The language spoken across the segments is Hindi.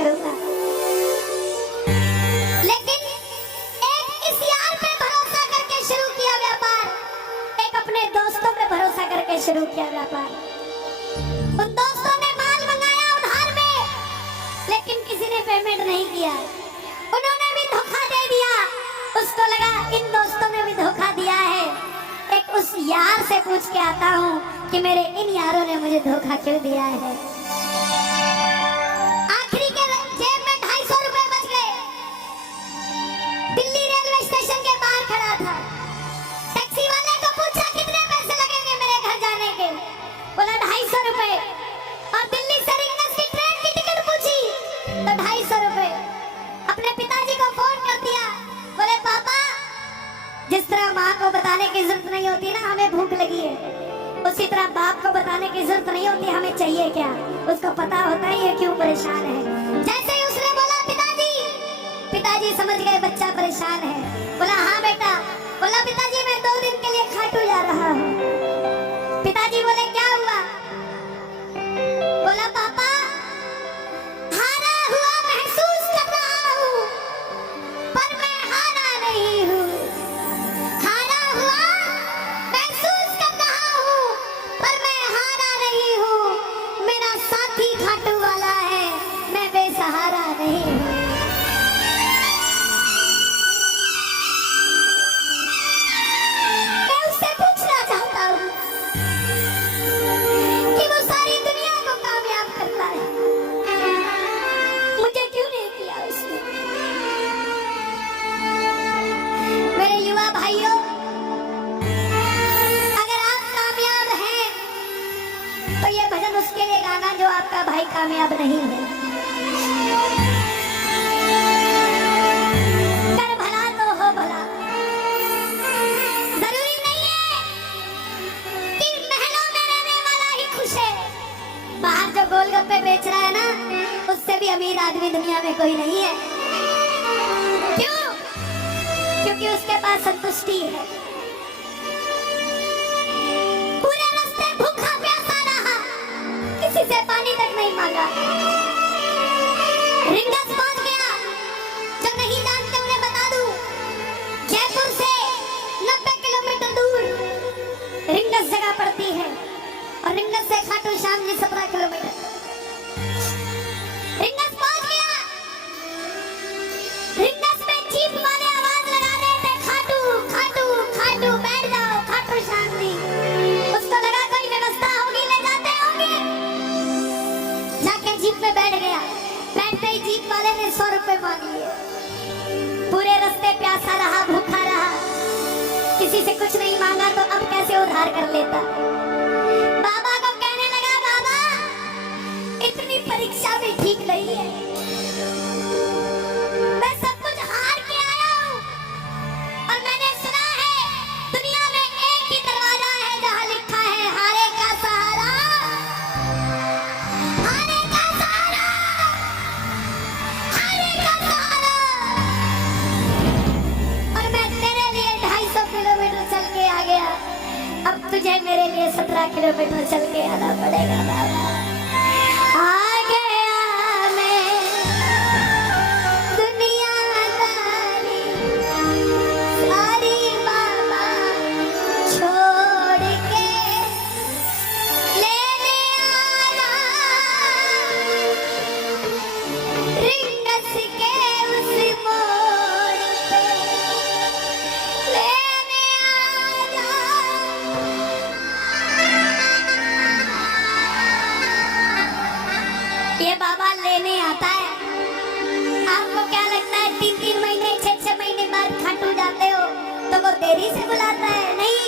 करूंगा। लेकिन एक इस यार पे भरोसा करके शुरू किया व्यापार, एक अपने दोस्तों पे भरोसा करके शुरू किया व्यापार। उन दोस्तों ने माल मंगाया उधार में, लेकिन किसी ने पेमेंट नहीं किया। उन्होंने भी धोखा दे दिया। उसको लगा इन दोस्तों ने भी धोखा दिया है, एक उस यार से पूछ के आता हूँ कि मेरे इन यारों ने मुझे धोखा क्यों दिया है। आखिरी के जेब में 250 रुपए बच गए। दिल्ली रेलवे स्टेशन के बाहर खड़ा था। टैक्सी वाले को पूछा कितने पैसे लगेंगे मेरे घर जाने के, बोला 250 रुपए। और दिल्ली से रिंगस की ट्रेन की टिकट पूछी तो 250 रुपए। अपने पिताजी को फोन कर दिया, बोले पापा, जिस तरह माँ को बताने की जरूरत नहीं होती ना हमें भूख लगी है, उसी तरह बाप को बताने की जरूरत नहीं होती हमें चाहिए क्या, उसको पता होता है ये क्यों परेशान है। जैसे ही उसने बोला पिताजी समझ गए बच्चा परेशान है। बोला हाँ बेटा। बोला पिताजी मैं 2 दिन के लिए खाटू जा रहा हूँ। पिताजी बोले क्या हुआ? बोला पापा, हारा हुआ महसूस कर रहा हूँ, पर मैं हारा नहीं हूँ। हारा हुआ महसूस कर रहा हूँ, पर मैं हारा नहीं हूँ। मेरा साथी खाटू वाला है, मैं बेसहारा नहीं हूँ। मैं उससे पूछना चाहता हूँ कि वो सारी दुनिया को कामयाब करता है, मुझे क्यों नहीं किया उसने? मेरे युवा भाइयों, अगर आप कामयाब हैं तो ये भजन उसके लिए गाना जो आपका भाई कामयाब नहीं है। कर भला तो हो भला। जरूरी नहीं है कि महलों में रहने वाला ही खुश है। बाहर जो गोलगप्पे बेच रहा है ना, उससे भी अमीर आदमी दुनिया में कोई नहीं है। क्यों? क्योंकि उसके पास संतुष्टि है। पूरे रास्ते भूखा प्यासा रहा, किसी से पानी तक नहीं मांगा। रिंगस पहुंच गया। जो नहीं जानते उन्हें बता दूं, जयपुर से 90 किलोमीटर दूर रिंगस जगह पड़ती है और रिंगस से खाटू श्याम जी 17 किलोमीटर। रिंगस पहुंच गया। रिंगस में जीप वाले आवाज लगा रहे थे, खाटू खाटू खाटू बैठ जाओ खाटू श्याम जी। उसको लगा कोई व्यवस्था होगी, ले जाते होंगे। जाके जीप में बैठ गया। बैठते ही जीप वाले ने 100 रुपए मांग लिए। पूरे रास्ते प्यासा रहा, भूखा रहा, किसी से कुछ नहीं मांगा तो अब कैसे उधार कर लेता। बाबा को कहने लगा, बाबा इतनी परीक्षा भी ठीक नहीं है, मैं सब कुछ हार के आया हूँ और मैंने सुना है दुनिया में एक ही दरवाजा है जहाँ लिखा है हारे का सहारा, हारे का सहारा, हारे का सहारा। और मैं तेरे लिए 250 किलोमीटर चल के आ गया, अब तुझे मेरे लिए 17 किलोमीटर चल के आना पड़ेगा बाबा। आ गया मैं दुनियादारी सारी बाबा छोड़ के, लेने आना रिंगस के उस मोड़ पे, लेने आना। ये बाबा लेने आता है। आपको क्या लगता है 3-3 महीने 6-6 महीने बाद खाटू जाते हो तो वो देरी से बुलाता है? नहीं,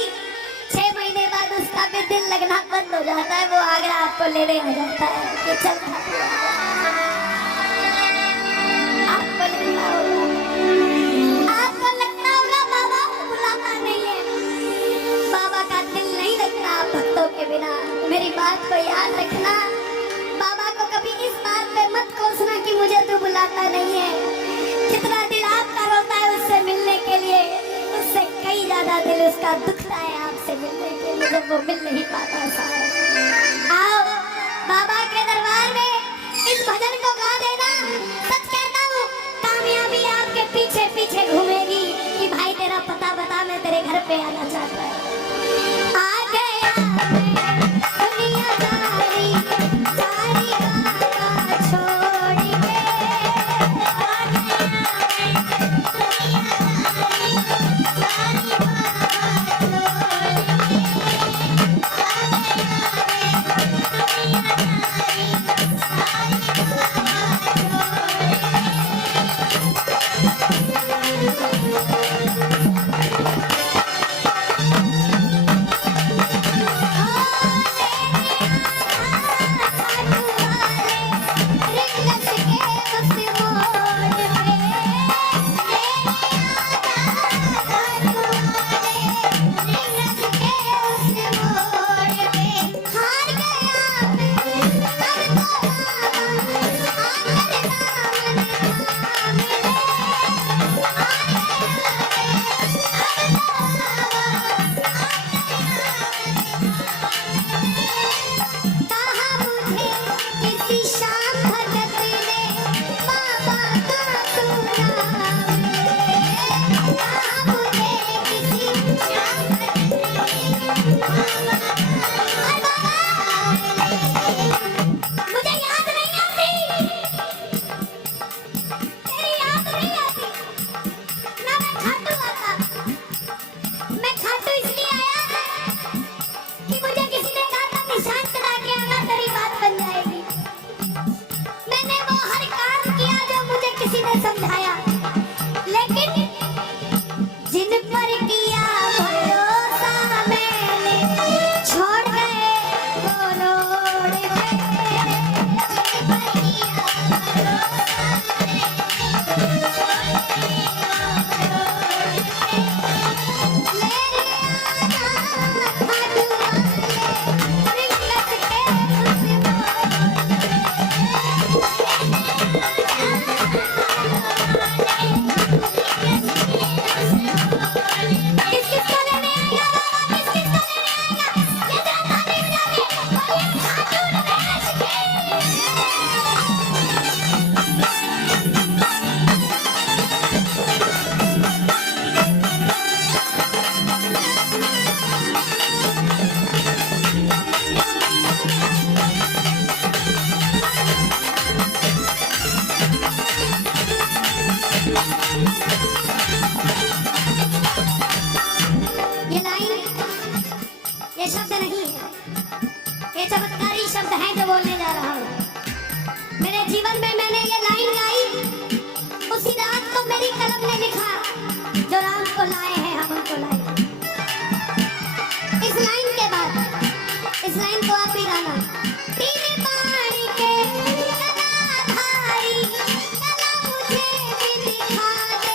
6 महीने बाद उसका भी दिल लगना बंद हो जाता है, वो आगरा आपको लेने आ जाता है कि चल खाटू आ जा। आपको लगता होगा बाबा को बुलाता नहीं है। बाबा का दिल नहीं लगता भक्तों के बिना। मेरी बात को याद रखना, बाबा को कभी इस बात पे मत कोसना कि मुझे तू बुलाता नहीं है। जितना दिल आपका रोता है उससे मिलने के लिए, उससे कई ज्यादा दिल उसका दुखता है आपसे मिलने के लिए, जब वो मिल नहीं पाता। साहब आओ बाबा के दरबार में इस भजन को गा देना। सच कहता हूँ, कामयाबी आपके पीछे पीछे घूमेगी कि भाई तेरा पता बता, मैं तेरे घर पे आना चाहता हूँ। आ गया मैं दुनियादारी सारी बातें छोड़ के, आ गया मैं दुनियादारी सारी बातें छोड़ के, आ गया मैं समझाया, लेकिन जिन पर किया भरोसा मैंने, छोड़ गए वो रोड पे। जिन पर किया भरोसा मैंने, छोड़ गए वो रोड पे। मेरे आना खाटू वाले रिंगस के उस मोड़ ये लाइन, ये शब्द नहीं है, ये चमत्कारी शब्द है जो बोलने जा रहा हूँ। मेरे जीवन में मैंने ये लाइन गाई, उसी रात को मेरी कलम ने लिखा, जो राम को लाए हैं हम उनको लाए। इस लाइन के बाद, इस लाइन को आप भी गाना। तीन पानी के कला भाई, कला मुझे भी दिखा दे।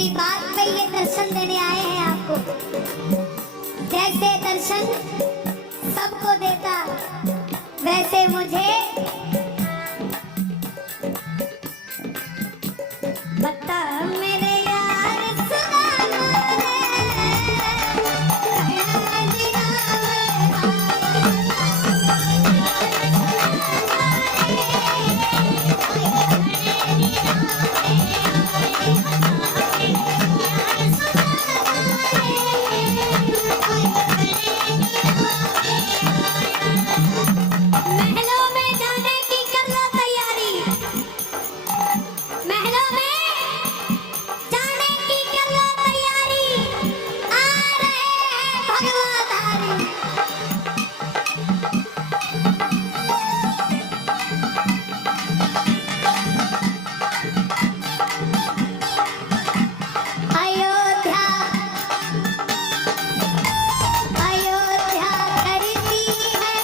मेरी बात पे ये दर्शन देने आए हैं आपको। जैसे दर्शन सबको देता वैसे मुझे बता मेरे यार महलों में जाने की कर लो तैयारी, महलों में जाने की कर लो तैयारी, आ रहे हैं भगवाधारी। अयोध्या अयोध्या करती है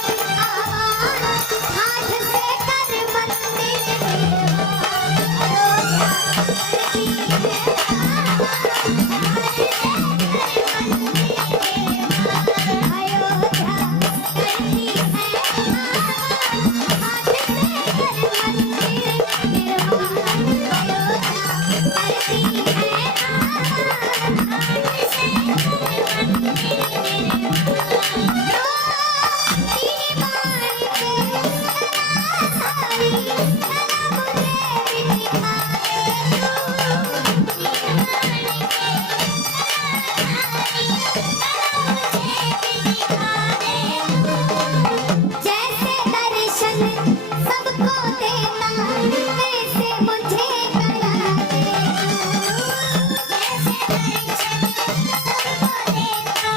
आवाज, हाथ से कर मंदिर अयोध्या करती है अयोध्या करती है हाथ से कर मंदिर निर्माण, अयोध्या करती है हाथ से कर मंदिर जैसे दर्शन सबको देता वैसे मुझे करा दे जैसे दर्शन सबको देता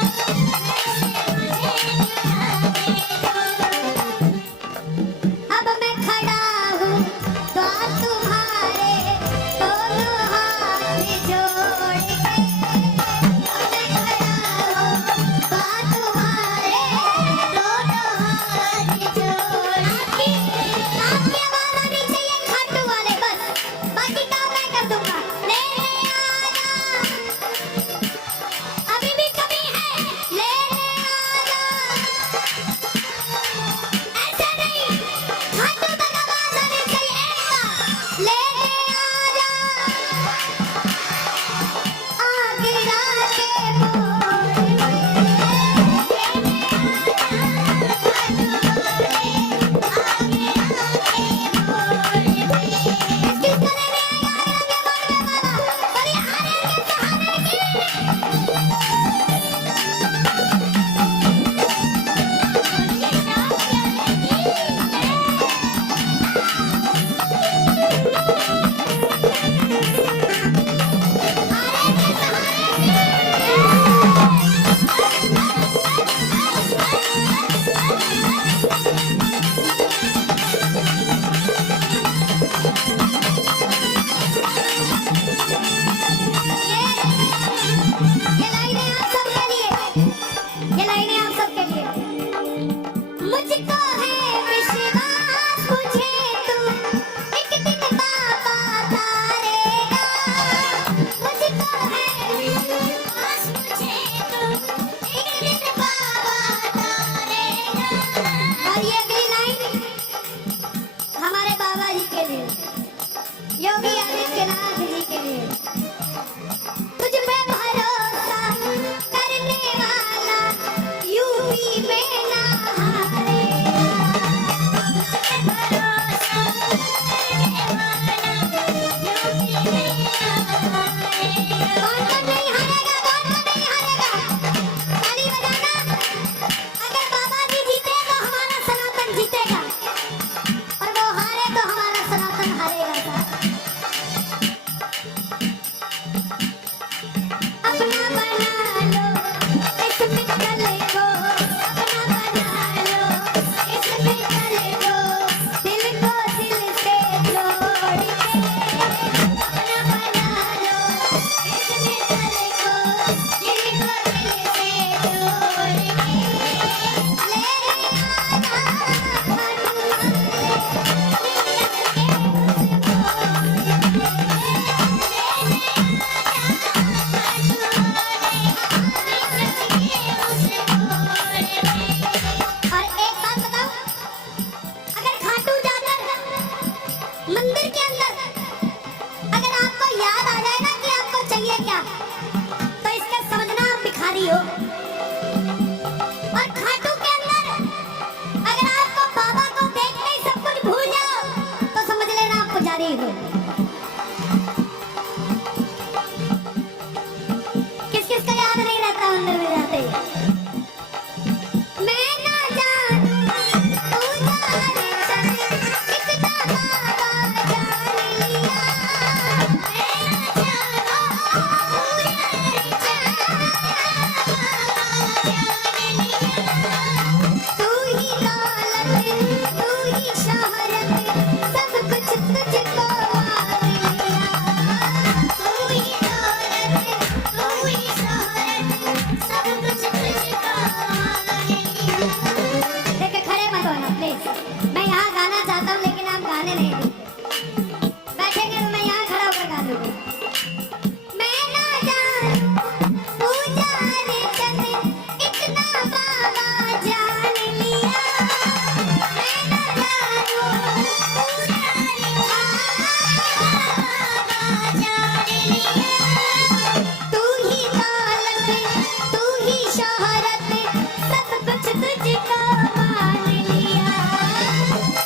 अब मैं खड़ा हूँ तो तुम्हारे दोनों हाथ जोड़ के, अब मैं खड़ा हूँ तो तुम्हारे दोनों हाथ जोड़ के, आपकी आवाज़ आनी चाहिए, खड़ा मंदिर के अंदर अगर आपको याद आ जाए ना कि आपको चाहिए क्या, तो इसका समझना आप भिखारी हो। और खाटू के अंदर अगर आपको बाबा को देखते ही सब कुछ भूल जाओ, तो समझ लेना आप पुजारी हो। किस किस का याद नहीं रहता मंदिर में जाते? मैं ना जानूं तू जाने चल, कितना बाबा जान लिया। मैं ना जानूं तू जाने चल, तू ही दौलत, तू ही शोहरत, सब कुछ तुझको मान लिया। तू ही दौलत, तू ही शोहरत, सब कुछ तुझको मान लिया। देखिए खड़े मत होना प्लीज, मैं यहाँ गाना चाहता हूँ लेकिन आप गाने नहीं देंगे। बैठेंगे तो मैं यहाँ खड़ा होकर गा दूंगी। मैं ना जानूं तू जाने चल, कितना बाबा जान लिया। मैं ना जानूं तू जाने बाबा जान लिया। तू ही दौलत, तू ही शोहरत, सब कुछ तुझको मान लिया।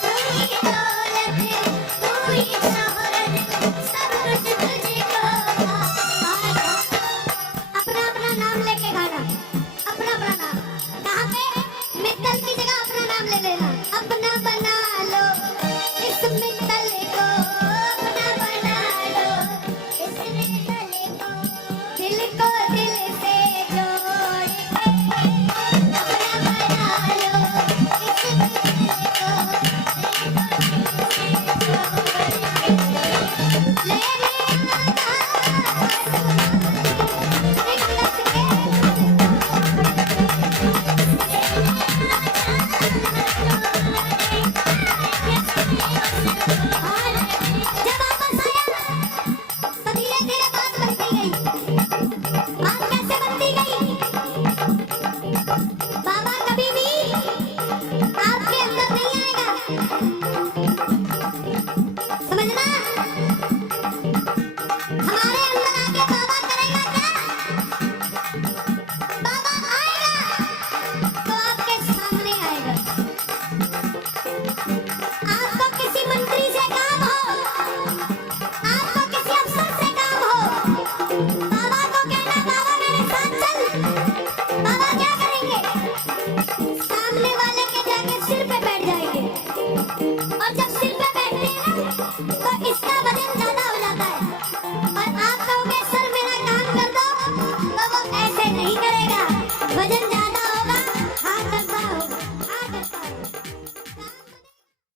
तू ही दौलत, तू ही शोहरत, सब कुछ तुझको मान लिया। अपना अपना नाम लेके गाना, अपना अपना नाम। कहाँ पे? मित्तल की जगह अपना नाम ले लेना। अपना बना लो इस मित्तल को, अपना बना लो इस मित्तल को, दिल को दिल से जोड़ के। अपना बना लो इस मित्तल को, दिल को दिल से जोड़ के। लेने जब वापस आया तो धीरे धीरे बात बनती गई। बात कैसे बनती गई? बाबा कभी भी आपके अंदर नहीं आएगा, समझना। हमारे अंदर आके बाबा करेगा क्या? बाबा आएगा तो आपके सामने आएगा। आपको किसी मंत्री से काम हो, आपको किसी अफसर से काम हो, बाबा को कहना बाबा मेरे साथ चल। बाबा क्या करेंगे? सामने वाले के जाके सिर पे बैठ जाएंगे, और जब सिर